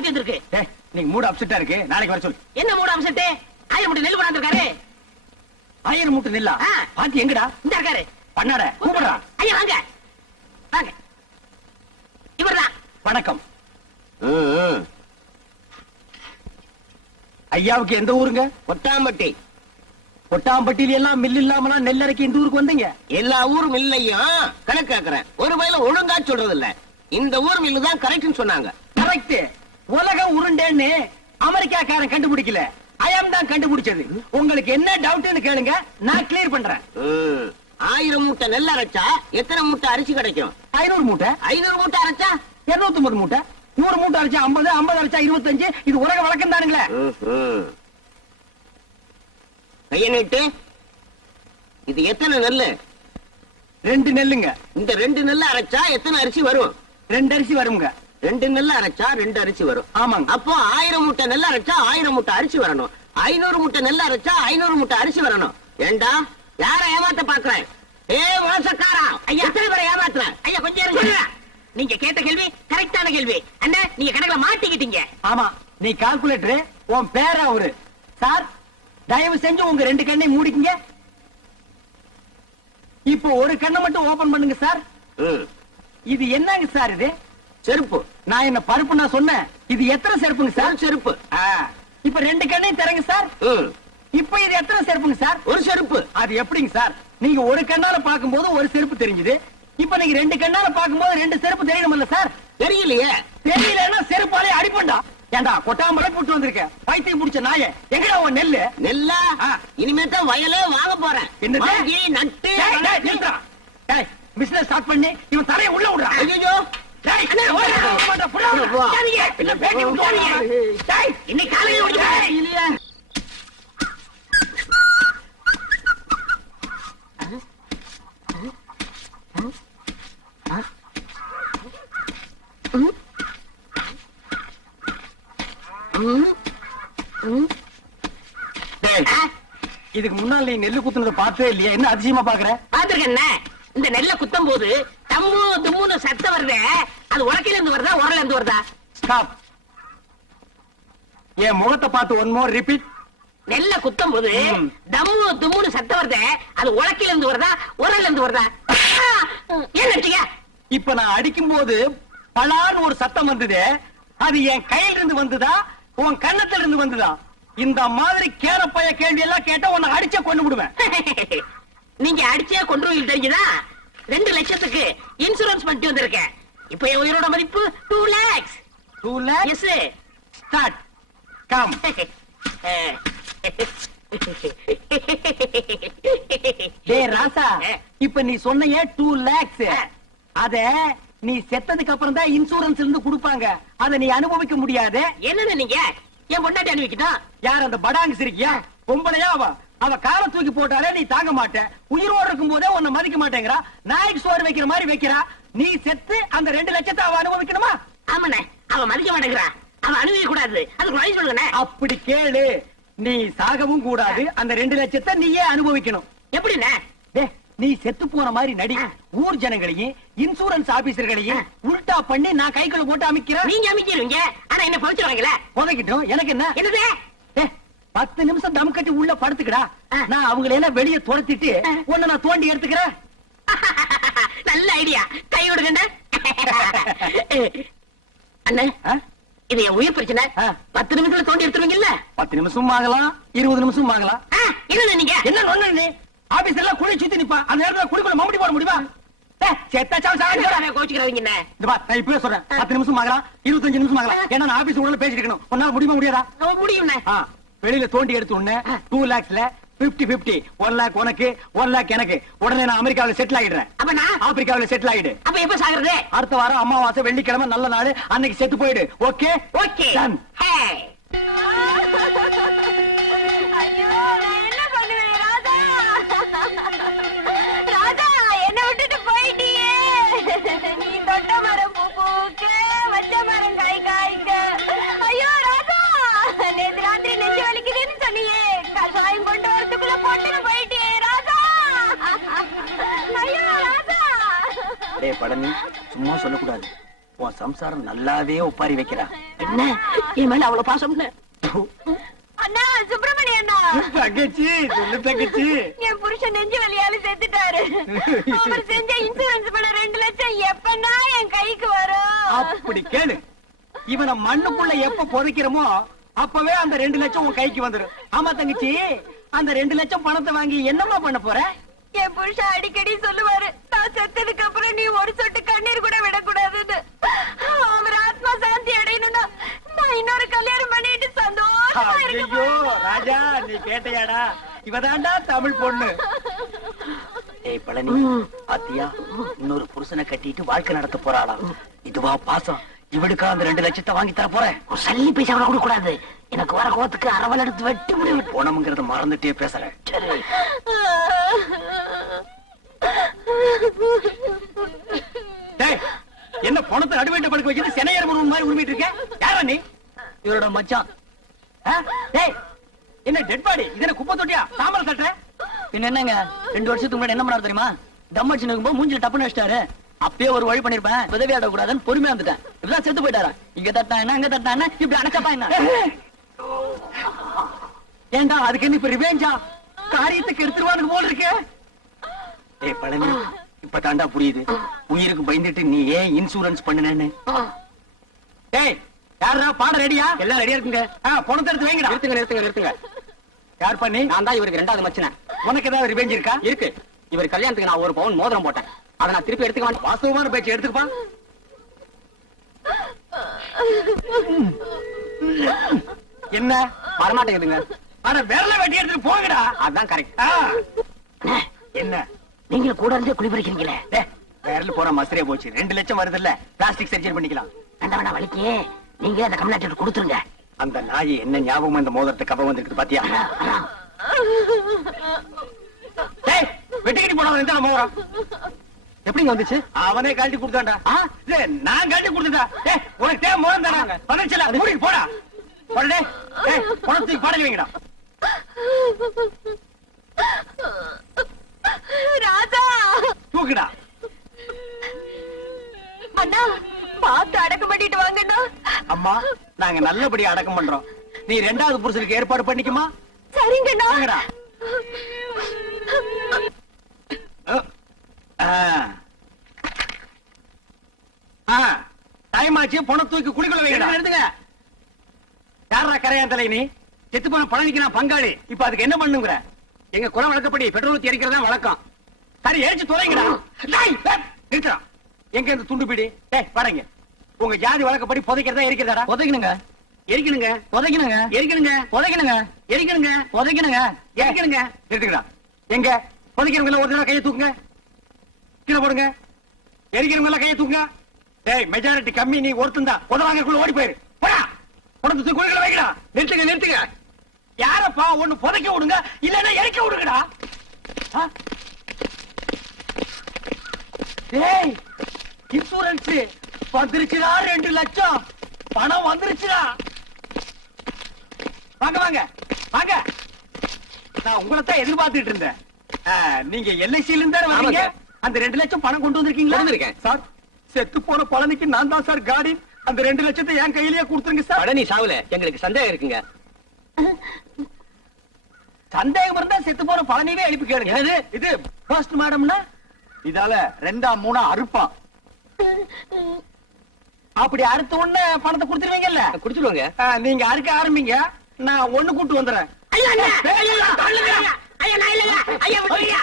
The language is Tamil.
மாத்தி வந்திருக்கு. நீங்க மூடு அப்செட்டா இருக்கு, நாளைக்கு வர சொல்லு. என்ன மூடு அப்செட்? 1000 மூட்டை நெல் கொண்டாந்துருக்காரு. 1000 மூட்டை நெல்லா? பாத்தி எங்கடா? இந்த இருக்காரு. பண்ணாட கூப்பிடுறா. ஐயா வாங்க வாங்க. இவர்தான். வணக்கம். ஐயாவுக்கு எந்த ஊருங்க? கொட்டாம்பட்டி. கொட்டாம்பட்டியில எல்லாம் மில் இல்லாமலாம் நெல்லரைக்கு இந்த ஊருக்கு வந்தீங்க? எல்லா ஊரும் மில்லையும் கணக்கு கேக்குறேன். ஒரு வயல ஒழுங்கா சொல்றது இல்ல. இந்த ஊர் மில்லு தான் கரெக்ட்னு சொன்னாங்க. கரெக்ட். உலகம் உருண்டேன்னு அமெரிக்காக்காரன் கண்டுபிடிக்கல, ஐயம் தான் கண்டுபிடிச்சது. உங்களுக்கு என்ன டவுட்னு கேளுங்க, நான் கிளியர் பண்றேன். 1000 மூட்டை நெல் அரைச்சா எத்தனை மூட்டை அரிசி கிடைக்கும்? 500 மூட்டை. 500 மூட்டை அரைச்சா 250 மூட்டை. 100 மூட்டை அரைச்சா 50, 50 அரைச்சா 25. இது உலக வழக்கம் தானுங்களே. கைய நீட்டு. இது எத்தனை நெல்லு? 2 நெல்லுங்க. இந்த 2 நெல்லு அரைச்சா எத்தனை அரிசி வரும்? 2 அரிசி வருங்க. 2 நெல்லு அரைச்சா 2 அரிசி வரும். ஆமாங்க. அப்போ 1000 மூட்டை நெல் அரைச்சா 1000 மூட்டை அரிசி வரணும். 500 மூட்டை நெல் அரைச்சா 500 மூட்டை அரிசி வரணும். ஏண்டா யார ஏமாத்த பாக்குறேன்? மோசக்காரா, ஐயா எத்தனை பேரை ஏமாத்துறேன்? ஐயா கொஞ்சம் இருங்க. நீங்க கேட்ட கேள்வி கரெக்டான கேள்வி. அண்ணா நீங்க கணக்குல மாட்டிக்கிட்டீங்க. ஆமா, நீ கால்குலேட்டர். உன் பேர அவரு. சார் தயவு செஞ்சு உங்க 2 கண்ணை மூடிக்கங்க. இப்போ ஒரு கண்ணை மட்டும் ஓபன் பண்ணுங்க சார். இது என்னங்க சார்? இது செருப்பு. நான் என்ன பருப்பு நான் சொன்னேன்? இது எத்தனை செருப்புங்க சார்? செருப்பு. இப்ப 2 கண்ணையும் தரங்க சார். இப்ப இது எத்தனை செருப்புங்க சார்? ஒரு செருப்பு. அது எப்படிங்க சார்? நீங்க ஒரு கண்ணால பாக்கும்போது ஒரு செருப்பு தெரிஞ்சது. இப்ப நீங்க 2 கண்ணால பாக்கும்போது 2 செருப்பு தெரியணும்ல சார்? தெரியலையே. தெரியலன்னா செருப்பாலே அடிப்பண்டா. ஏண்டா கொட்டாமலை போட்டு வந்திருக்க பைத்தியம் முடிச்ச நாயே, எங்கடா உன் நெல்லு? நெல்லா? இனிமேதான் வயலே வாங்க போறேன். என்ன நட்டு பிசினஸ் ஸ்டார்ட் பண்ணி இவன் தரையை உள்ள விடுறான். ஐயோ இன்னைக்கு காலையில இதுக்கு முன்னால நீ நெல்லு குத்துனதை பார்த்தே இல்லையா? என்ன அதிசயமா பாக்குற? பாத்துருக்கேன். இந்த நெல்ல குத்தும் போது தம்மு தும்முன்னு சத்தம் வருது. அது உலக்கையில இருந்து வருதா உரல இருந்து வருதா? ஸ்டாப். என் முகத்தை பார்த்து ஒன் மோர் ரிப்பீட். நெல்ல குத்தும் போது தம்மு தும்முன்னு சத்தம் வருது. அது உலக்கையில இருந்து வருதா உரல இருந்து வருதா? ஏன் நட்டீங்க? இப்ப நான் அடிக்கும் போது பலான்னு ஒரு சத்தம் வந்தது. அது என் கையில இருந்து வந்ததா உன் கண்ணத்துல இருந்து வந்ததா? இந்த மாதிரி கேரப்பைய கேள்வி எல்லாம் கேட்டா உன்னை அடிச்ச கொண்டு விடுவேன். நீங்க அடிச்சே கொண்டு தெரிஞ்சுதா? 2 லட்சத்துக்கு இன்சூரன்ஸ் பண்ணிட்டு வந்திருக்கேன். இப்ப என் உயிரோட மதிப்பு 2 lakhs. 2 lakhs? Yes. Start. Come. டேய் ராசா, இப்ப நீ சொன்னியே 2 lakhs. அத நீ செத்ததுக்கு அப்புறம் தான் இன்சூரன்ஸ் இருந்து கொடுப்பாங்க. அத நீ அனுபவிக்க முடியாது. என்னன்னு நீங்க என் பொண்டாட்டி அனுபவிக்கணும்? யார் அந்த படாங்கு சிரிக்கியா? பொம்பளையா அவ காலை தூக்கி போட்டாலே நீ தாங்க மாட்டேன். உயிரோடு இருக்கும் போதே உன்னை மதிக்க மாட்டேங்கிறா. நாய்க்கு சோறு வைக்கிற மாதிரி வைக்கிறா. நீ செத்து அந்த 2 லட்சத்தை அவ அனுபவிக்கணுமா? ஆமாண்ணே, அவ மதிக்க மாட்டேங்கிறா. அவ அனுபவிக்க கூடாது. அதுக்கு வழி சொல்லுங்க. அப்படி கேளு. நீ சாகவும் கூடாது, அந்த 2 லட்சத்தை நீயே அனுபவிக்கணும். எப்படிண்ணே? நீ செத்து போன மாதிரி நடி. ஊர் ஜனங்களையும் இன்சூரன்ஸ் ஆபீசர்களையும் உல்டா பண்ணி நான் கைக்குள்ள போட்டு அமைக்கிறேன். நீங்க அமைக்கிறீங்க, ஆனா என்ன பவிச்சிருவாங்களே. உனக்கிட்டும் எனக்கு என்ன? என்னது? 10 நிமிஷம் தம் கட்டி உள்ள படுத்துக்கடா. நான் அவங்களை எல்லாம் வெளியே துரத்திட்டு உன்னை நான் தோண்டி எடுத்துக்கிறேன். நல்ல ஐடியா. கை விடுங்க அண்ணே. இது என் உயிர் பிரச்சனை. 10 நிமிஷத்துல தோண்டி எடுத்துருவீங்கல்ல? 10 நிமிஷம் ஆகலாம், 20 நிமிஷம் ஆகலாம். என்ன நீங்க என்ன நொண்ணு? நீ ஆபீஸ் எல்லாம் குழி சுத்தி நிப்பா. அந்த நேரத்துல குழிக்குள்ள மம்படி போட முடியுமா? கோச்சுக்கிறீங்க. நான் இப்பவே சொல்றேன், 10 நிமிஷம் ஆகலாம், 25 நிமிஷம் ஆகலாம். ஏன்னா நான் ஆபீஸ் உள்ள பேசிட்டு இருக்கணும். உன்னால முடியுமா முடியாதா? முடியும். வெளியில தோண்டி எடுத்து உடனே 2 lakhsல 50-50. 1 lakh உனக்கு, 1 lakh எனக்கு. உடனே நான் அமெரிக்காவில செட்டில் ஆயிடுறேன். அப்ப நான் ஆப்பிரிக்காவில செட்டில் ஆயிடு. அப்ப எப்ப சாகுறது? அடுத்த வாரம் அமாவாசை வெள்ளிக்கிழமை நல்ல நாள், அன்னைக்கு செத்து போயிடு. ஓகே? ஓகே. ஐயோ, நான் என்ன பண்ணுவேன் ராதா? ராதா, என்ன விட்டுட்டு போயிட்டியே. நீ தொட்ட மரம் பூ பூக்க, வச்ச மரம் காய் காய்க்க. ஐயோ ராதா, நேத்து ராத்திரி நெஞ்சு வலிக்குதுன்னு சொன்னியே, கஷாயம் கொண்டு வரதுக்குள்ள போட்டுன்னு போயிட்டியே ராதா. ஐயோ ராதா. டேய் பழனி, சும்மா சொல்லக்கூடாது. உன் சம்சாரம் நல்லாவே ஒப்பாரி வைக்கிறா. என்ன என் மேல அவ்வளவு பாசம் இல்ல. அண்ணா சுப்பிரமணிய அண்ணா, தங்கச்சி சொல்லு தங்கச்சி. என் புருஷன் நெஞ்சு வலியால செத்துட்டாரு. அவர் செஞ்ச இன்சூரன்ஸ் பண்ண 2 லட்சம் எப்பன்னா என் கைக்கு வரும்? அப்படி கேளு. இவனை மண்ணுக்குள்ள எப்ப புதைக்கிறோமோ அப்பவே அந்த 2 லட்சம் உன் கைக்கு வந்துரும். ஆமா தங்கச்சி, அந்த 2 லட்சம் பணத்தை வாங்கி என்னமா பண்ண போற? என் புருஷன் அடிக்கடி சொல்லுவாரு, நான் செத்ததுக்கு அப்புறம் நீ ஒரு சொட்டு கண்ணீர் கூட விடக்கூடாதுன்னு. அவர் ஆத்மா சாந்தி அடையணும்னா நான் இன்னொரு கல்யாணம் பண்ணிட்டு சந்தோஷமா இருக்க ஐயோ போறேன். ராஜா, நீ கேட்டையாடா? இவதாண்டா தமிழ் பொண்ணு. ஏய் பழனி, பாத்தியா, இன்னொரு புருஷனை கட்டிட்டு வாழ்க்கை நடத்த போறாளாம். இதுவா பாசம்? இவளுக்கா அந்த 2 லட்சத்தை வாங்கி தர போறேன். ஒரு சல்லி பைசா கூட கொடுக்க கூடாது. எனக்கு வர கோத்துக்கு அரவல் எடுத்து வெட்டி முடிவு. போனமுங்கிறத மறந்துட்டே பேசுறேன். சரி. டேய், என்ன பணத்தை நடுவேட்ட படுக்க வச்சுட்டு சென்னையர் முருகன் மாதிரி உரிமிட்டு இருக்க? யாரா நீ? இவரோட மச்சான். ஆ? டேய், என்ன டெட் பாடி? இது என்ன குப்பை தொட்டியா? சாம்பல் தட்டுற? பின்ன என்னங்க, 2 வருஷத்துக்கு முன்னாடி என்ன பண்ணாரு தெரியுமா? தம் அடிச்சு நிக்கும்போது மூஞ்சில டப்புன்னு வச்சிட்டாரு. அப்பயே ஒரு வழி பண்ணிருப்பேன், உதவி ஆட கூடாதுன்னு பொறுமையா வந்துட்டேன். இப்பதான் செத்து போயிட்டாரா? இங்க தட்டா என்ன, அங்க தட்டா என்ன, இப்படி அணைச்சப்பா என்ன? ஏண்டா அதுக்கு என்ன இப்ப ரிவேஞ்சா? காரியத்துக்கு எடுத்துருவானுக்கு போல இருக்கு. ஏய் பழனி, இப்ப தாண்டா புரியுது உயிருக்கு பயந்துட்டு நீ ஏன் இன்சூரன்ஸ் பண்ணுனேன்னு. டேய், யாரா பாட ரெடியா? எல்லாம் ரெடியா இருக்குங்க. பணத்தை எடுத்து வைங்கடா. நிறுத்துங்க. யார் பண்ணி? நான் தான் இவருக்கு 2வது மச்சினேன். உனக்கு ஏதாவது ரிவேஞ்ச் இருக்கா? இருக்கு. இவர் கல்யாணத்துக்கு நான் 1 பவுன் மோதிரம் போட்டேன். அதை நான் திருப்பி எடுத்துக்க மாட்டேன். வாஸ்தவமான பேச்சு எடுத்துக்கப்பா. என்ன வரமாட்டேங்குதுங்க. அட விரல வெட்டி எடுத்துட்டு போங்கடா. அதான் கரெக்ட். என்ன நீங்க கூட இருந்தே குளிப்பறிக்கிறீங்களே. விரல் போற மசரே போச்சு. 2 லட்சம் வருது இல்ல, பிளாஸ்டிக் சர்ஜரி பண்ணிக்கலாம். வேண்டாம் வலிக்கு நீங்க அந்த கம்நாட்டு கொடுத்துருங்க. அந்த நாய் என்ன ஞாபகம் இந்த மோதிரத்தை கப வந்திருக்கு பாத்தியா? டேய், வெட்டிக்கிட்டு போனவன் எந்த மோதிரம் எப்படிங்க வந்துச்சு? அவனே கழட்டி கொடுத்தான்டா. நான் கழட்டி கொடுத்துட்டா. டேய், உனக்கு தேவை மோதிரம் தானே? வந்துருச்சுல, மூடிட்டு போடா. போடா டேய். டேய், பணத்துக்கு பாடல் வைங்கடா. ராஜா தூக்குடா. அண்ணா, பார்த்து அடக்கம் பண்ணிட்டு வாங்கண்ணா. அம்மா, நாங்க நல்லபடியா அடக்கம் பண்றோம். நீ 2வது புருஷனுக்கு ஏற்பாடு பண்ணிக்குமா? சரிங்கண்ணா. வாங்கடா. டைம் ஆச்சு, பணம் தூக்கி குளிக்குள்ள வைங்கடா. எடுத்துங்க. யாரா கரையான் தலை நீ? செத்து போன பழனிக்கு நான் பங்காளி. இப்ப அதுக்கு என்ன பண்ணுங்கிற? எங்க குல வழக்கப்படி பெட்ரோல் ஊத்தி எரிக்கிறதா வழக்கம். சரி, எரிச்சு தொலைங்கடா. நிறுத்தா. எங்க இந்த துண்டு பிடி? டேய் பாருங்க, உங்க ஜாதி வழக்கப்படி புதைக்கிறதா எரிக்கிறதாடா? புதைக்கணுங்க. எரிக்கணுங்க. புதைக்கணுங்க. எரிக்கணுங்க. புதைக்கணுங்க. எரிக்கணுங்க. புதைக்கணுங்க. எரிக்கணுங்க. நிறுத்துக்கடா. எங்க புதைக்கிறவங்க எல்லாம் ஒரு தடவை கையை தூக்குங்க. கீழே போடுங்க. எரிக்கிறவங்க எல்லாம் கையை தூக்குங்க. டேய், மெஜாரிட்டி கம்மி, நீ ஒருத்தன் தான். உதவாங்கக்குள்ள ஓடி போயிரு. போடா. பணத்தை தூக்கி குழிகளை வைக்கடா. நிறுத்துங்க. யாரப்பா? ஒண்ணு புதைக்க விடுங்க, இல்லன்னா எரிக்க விடுங்கடா. டேய், இன்சூரன்ஸ் வந்துருச்சுடா. 2 லட்சம் பணம் வந்துருச்சுடா. வாங்க. நான் உங்களை தான் எதிர்பார்த்துட்டு இருந்தேன். நீங்க எல்ஐசில இருந்தா வரீங்க. அந்த 2 லட்சம் பணம் கொண்டு வந்திருக்கீங்களா? வந்திருக்கேன். சார், செத்து போன பழனிக்கு நான் தான் சார் காடி. அந்த 2 லட்சத்தை என் கையிலேயே கொடுத்துருங்க சார். பழனி சாவுல எங்களுக்கு சந்தேகம் இருக்குங்க. சந்தேகம் இருந்தா செத்து போன பழனிவே எழுப்பி கேளுங்க. இது போஸ்ட் மாடம்னா இதால 2ஆ 3ஆ அறுப்பான். அப்படி அறுத்த உடனே பணத்தை கொடுத்துருவீங்கல்ல? குடிச்சிருவாங்க. நீங்க அறுக்க ஆரம்பிங்க, நான் ஒண்ணு கூட்டு வந்துடுறேன். ஐயா, ஐயா, ஐயா, ஐயா, ஐயா, நான் இல்லையா? ஐயா, விட்டுருங்க.